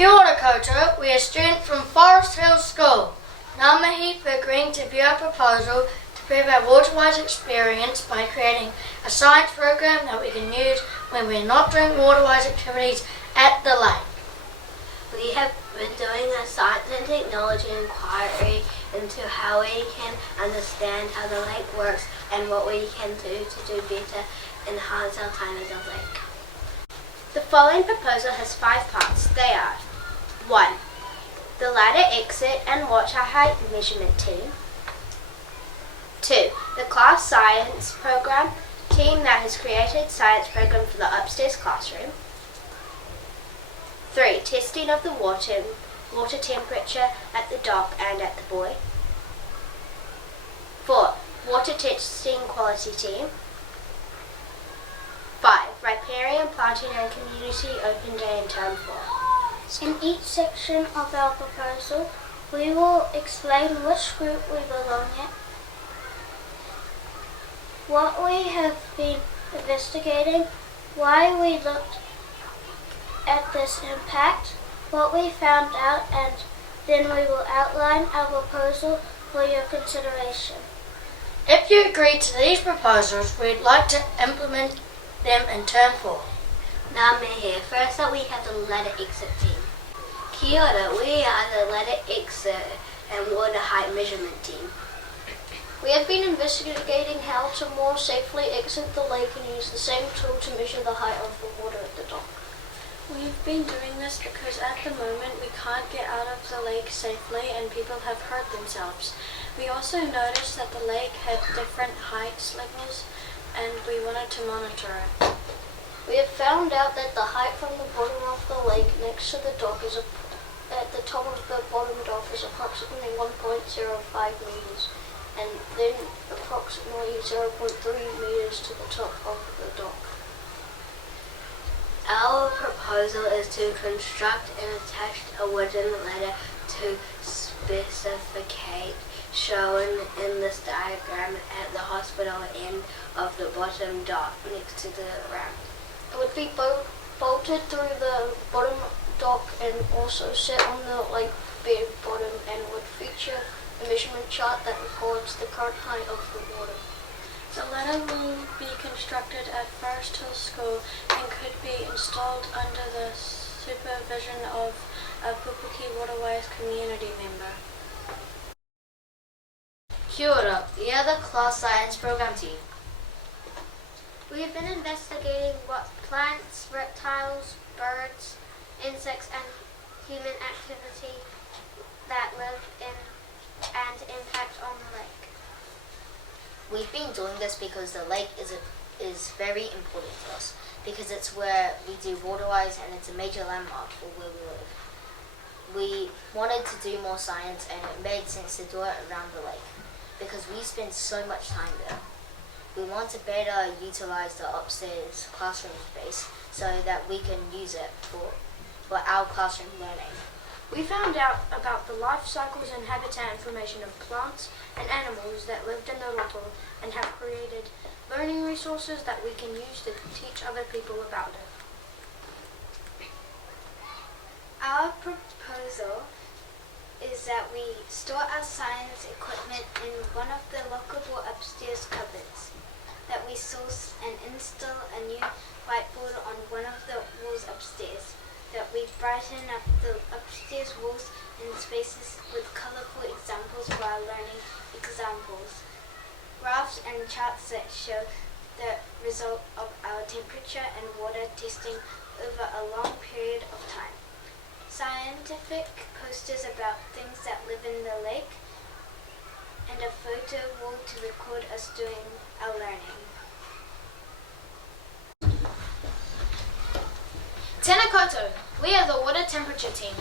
Kia ora koutou, we are students from Forest Hills School. Ngā mihi for agreeing to view our proposal to prove our Waterwise experience by creating a science program that we can use when we're not doing Waterwise activities at the lake. We have been doing a science and technology inquiry into how we can understand how the lake works and what we can do to do better enhance our time at the lake. The following proposal has 5 parts. They are 1. The ladder exit and water height measurement team. 2. The class science program team that has created science program for the upstairs classroom. 3. Testing of the water temperature at the dock and at the buoy. 4. Water testing quality team. 5. Riparian planting and community open day in term 4. In each section of our proposal, we will explain which group we belong in, what we have been investigating, why we looked at this impact, what we found out, and then we will outline our proposal for your consideration. If you agree to these proposals, we'd like to implement them in term 4. Ngā mihi, first up we have the ladder exit team. Kia ora, we are the ladder exit and water height measurement team. We have been investigating how to more safely exit the lake and use the same tool to measure the height of the water at the dock. We've been doing this because at the moment we can't get out of the lake safely and people have hurt themselves. We also noticed that the lake had different height levels and we wanted to monitor it. We have found out that the height from the bottom of the lake next to the dock is at the top of the bottom dock is approximately 1.05 meters, and then approximately 0.3 meters to the top of the dock. Our proposal is to construct and attach a wooden ladder to specificate shown in this diagram at the hospital end of the bottom dock next to the ramp. It would be bolted through the bottom dock and also set on the lake bed bottom, and would feature a measurement chart that records the current height of the water. The ladder will be constructed at Forest Hills School and could be installed under the supervision of a Pupuke Waterwise community member. Kia ora, we are the class science program team. We have been investigating what plants, reptiles, birds, insects and human activity that live in and impact on the lake. We've been doing this because the lake is very important to us, because it's where we do Waterwise and it's a major landmark for where we live. We wanted to do more science and it made sense to do it around the lake because we spend so much time there. We want to better utilize the upstairs classroom space so that we can use it for our classroom learning. We found out about the life cycles and habitat information of plants and animals that lived in the loko and have created learning resources that we can use to teach other people about it. Our proposal is that we store our science equipment in one of the lockable upstairs cupboards, that we source and install a new whiteboard on one of the walls upstairs, that we brighten up the upstairs walls and spaces with colorful examples for our learning examples, graphs and charts that show the result of our temperature and water testing over a long period of time, scientific posters about things that live in the lake, and a photo wall to record us doing our learning. Tēnā koutou, we are the water temperature team.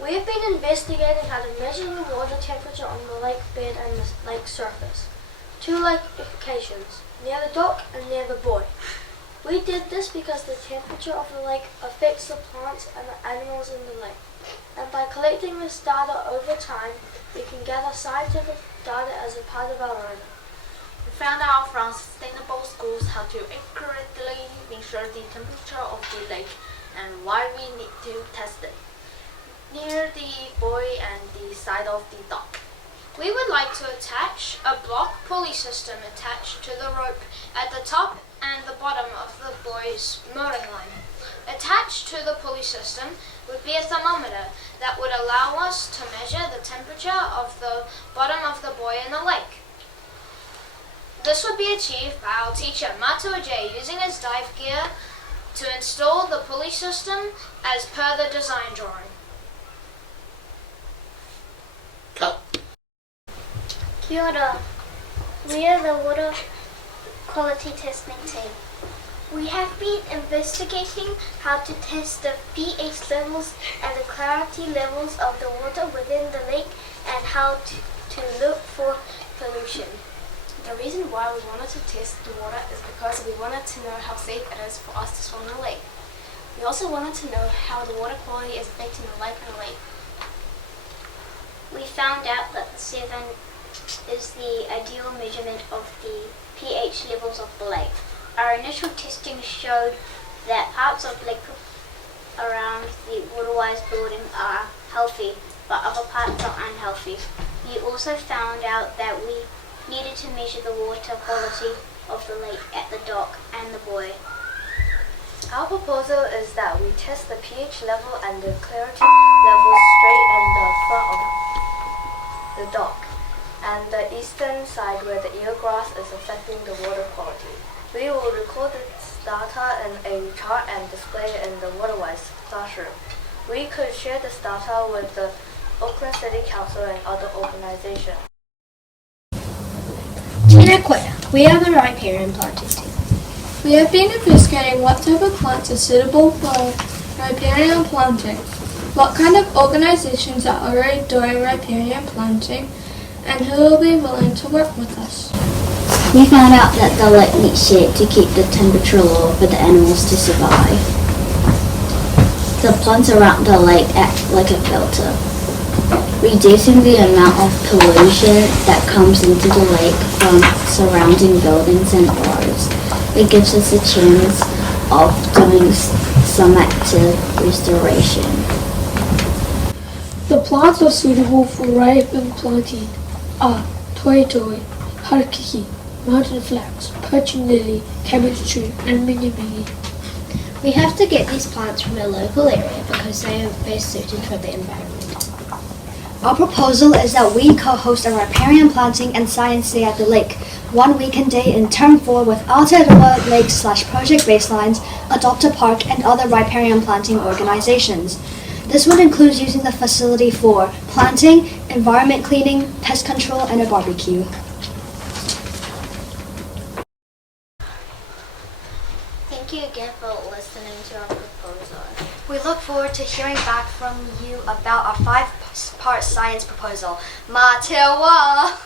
We have been investigating how to measure the water temperature on the lake bed and the lake surface. 2 lake locations, near the dock and near the buoy. We did this because the temperature of the lake affects the plants and the animals in the lake. And by collecting this data over time, we can gather scientific data as a part of our learning. We found out from sustainable schools how to accurately measure the temperature of the lake and why we need to test it. Near the buoy and the side of the dock. We would like to attach a block pulley system attached to the rope at the top and the bottom of the buoy's mooring line. Attached to the pulley system would be a thermometer that would allow us to measure the temperature of the bottom of the buoy in the lake. This would be achieved by our teacher Matu Ajay using his dive gear to install the pulley system as per the design drawing. Cut. Kia ora. We are the water quality testing team. We have been investigating how to test the pH levels and the clarity levels of the water within the lake and how to look for pollution. The reason why we wanted to test the water is because we wanted to know how safe it is for us to swim in the lake. We also wanted to know how the water quality is affecting the life in the lake. We found out that the 7 is the ideal measurement of the pH levels of the lake. Our initial testing showed that parts of lake around the Waterwise building are healthy, but other parts are unhealthy. We also found out that we needed to measure the water quality of the lake at the dock and the buoy. Our proposal is that we test the pH level and the clarity level straight in the front of the dock and the eastern side where the eelgrass is affecting the water quality. We will record this data in a chart and display it in the Waterwise classroom. We could share this data with the Auckland City Council and other organizations. We are the riparian planting team. We have been investigating what type of plants are suitable for riparian planting, what kind of organizations are already doing riparian planting, and who will be willing to work with us. We found out that the lake needs shade to keep the temperature low for the animals to survive. The plants around the lake act like a filter, reducing the amount of pollution that comes into the lake from surrounding buildings and bars. It gives us a chance of doing some active restoration. The plants are suitable for riparian planting are toi toi, harakiki, mountain flax, perching lily, cabbage tree, and mingi mingi. We have to get these plants from a local area because they are best suited for the environment. Our proposal is that we co-host a riparian planting and science day at the lake, 1 weekend day in Term 4 with Aotearoa Lake / Project Baselines, Adopt a Park, and other riparian planting organizations. This would include using the facility for planting, environment cleaning, pest control, and a barbecue. Thank you again for listening to our proposal. We look forward to hearing back from you about our 5-part science proposal. Ma te wa!